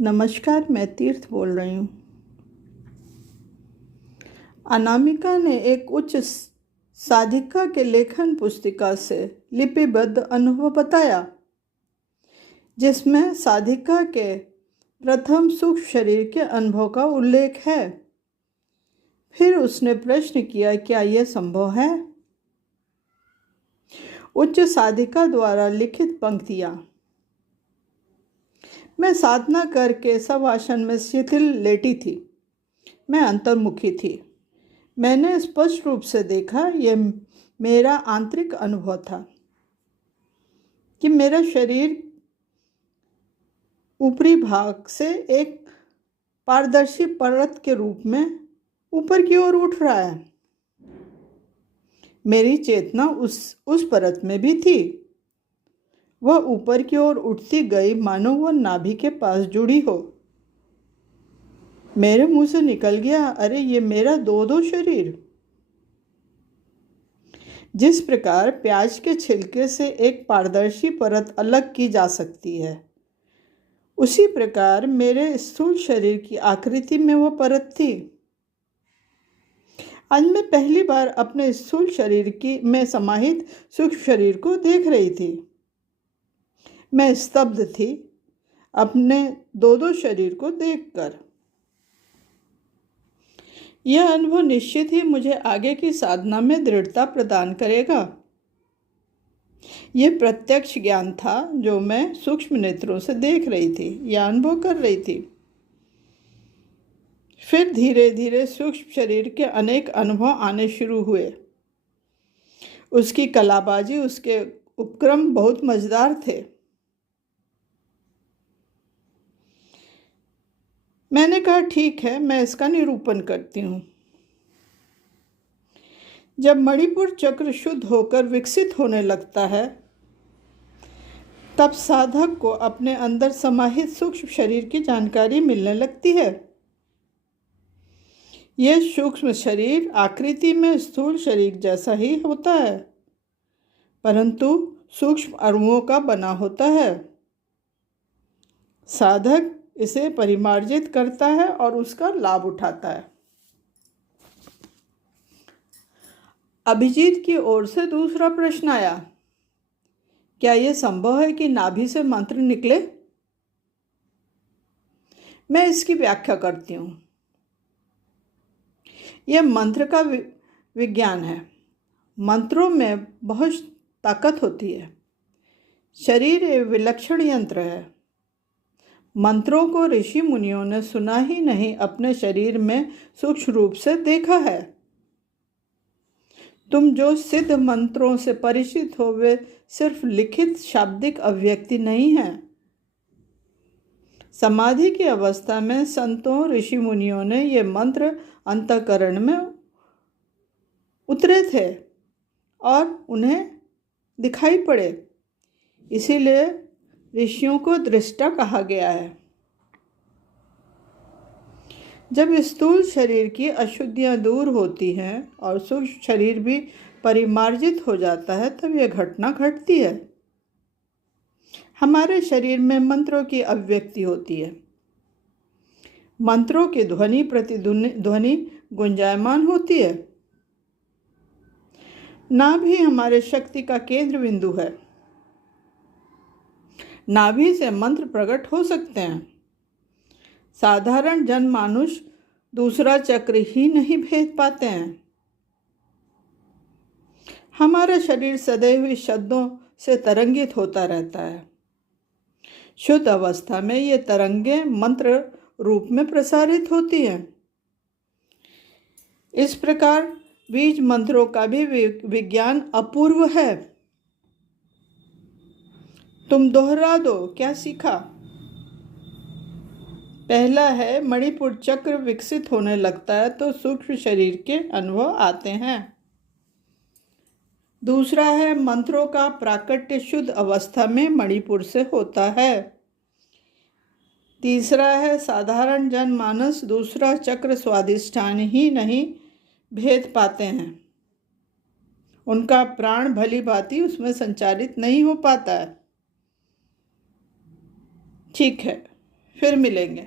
नमस्कार, मैं तीर्थ बोल रही हूँ। अनामिका ने एक उच्च साधिका के लेखन पुस्तिका से लिपिबद्ध अनुभव बताया, जिसमें साधिका के प्रथम सूक्ष्म शरीर के अनुभव का उल्लेख है। फिर उसने प्रश्न किया, क्या यह संभव है? उच्च साधिका द्वारा लिखित पंक्तियाँ। मैं साधना करके सब आसन में शिथिल लेटी थी। मैं अंतर्मुखी थी। मैंने स्पष्ट रूप से देखा, यह मेरा आंतरिक अनुभव था कि मेरा शरीर ऊपरी भाग से एक पारदर्शी परत के रूप में ऊपर की ओर उठ रहा है। मेरी चेतना उस परत में भी थी। वह ऊपर की ओर उठती गई मानो वह नाभि के पास जुड़ी हो। मेरे मुंह से निकल गया, अरे ये मेरा दो शरीर। जिस प्रकार प्याज के छिलके से एक पारदर्शी परत अलग की जा सकती है, उसी प्रकार मेरे स्थूल शरीर की आकृति में वह परत थी। आज मैं पहली बार अपने स्थूल शरीर में समाहित सूक्ष्म शरीर को देख रही थी। मैं स्तब्ध थी अपने दो शरीर को देखकर। यह अनुभव निश्चित ही मुझे आगे की साधना में दृढ़ता प्रदान करेगा। यह प्रत्यक्ष ज्ञान था जो मैं सूक्ष्म नेत्रों से देख रही थी या अनुभव कर रही थी। फिर धीरे धीरे सूक्ष्म शरीर के अनेक अनुभव आने शुरू हुए। उसकी कलाबाजी, उसके उपक्रम बहुत मजेदार थे। मैंने कहा, ठीक है, मैं इसका निरूपण करती हूँ। जब मणिपुर चक्र शुद्ध होकर विकसित होने लगता है, तब साधक को अपने अंदर समाहित सूक्ष्म शरीर की जानकारी मिलने लगती है। यह सूक्ष्म शरीर आकृति में स्थूल शरीर जैसा ही होता है, परंतु सूक्ष्म अणुओं का बना होता है। साधक इसे परिमार्जित करता है और उसका लाभ उठाता है। अभिजीत की ओर से दूसरा प्रश्न आया, क्या यह संभव है कि नाभि से मंत्र निकले? मैं इसकी व्याख्या करती हूँ। यह मंत्र का विज्ञान है। मंत्रों में बहुत ताकत होती है। शरीर एक विलक्षण यंत्र है। मंत्रों को ऋषि मुनियों ने सुना ही नहीं, अपने शरीर में सूक्ष्म रूप से देखा है। तुम जो सिद्ध मंत्रों से परिचित हो, वे सिर्फ लिखित शाब्दिक अभिव्यक्ति नहीं है। समाधि की अवस्था में संतों ऋषि मुनियों ने ये मंत्र अंतःकरण में उतरे थे और उन्हें दिखाई पड़े। इसीलिए ऋषियों को दृष्टा कहा गया है। जब स्थूल शरीर की अशुद्धियां दूर होती हैं और सूक्ष्म शरीर भी परिमार्जित हो जाता है, तब यह घटना घटती है। हमारे शरीर में मंत्रों की अभिव्यक्ति होती है। मंत्रों की ध्वनि प्रतिध्वनि गुंजायमान होती है। नाभि हमारे शक्ति का केंद्र बिंदु है। नाभि से मंत्र प्रकट हो सकते हैं। साधारण जनमानुष दूसरा चक्र ही नहीं भेद पाते हैं। हमारा शरीर सदैव ही शब्दों से तरंगित होता रहता है। शुद्ध अवस्था में ये तरंगें मंत्र रूप में प्रसारित होती हैं। इस प्रकार बीज मंत्रों का भी विज्ञान अपूर्व है। तुम दोहरा दो, क्या सीखा? पहला है, मणिपुर चक्र विकसित होने लगता है तो सूक्ष्म शरीर के अनुभव आते हैं। दूसरा है, मंत्रों का प्राकट्य शुद्ध अवस्था में मणिपुर से होता है। तीसरा है, साधारण जनमानस दूसरा चक्र स्वादिष्ठान ही नहीं भेद पाते हैं। उनका प्राण भली भांति उसमें संचारित नहीं हो पाता है। ठीक है, फिर मिलेंगे।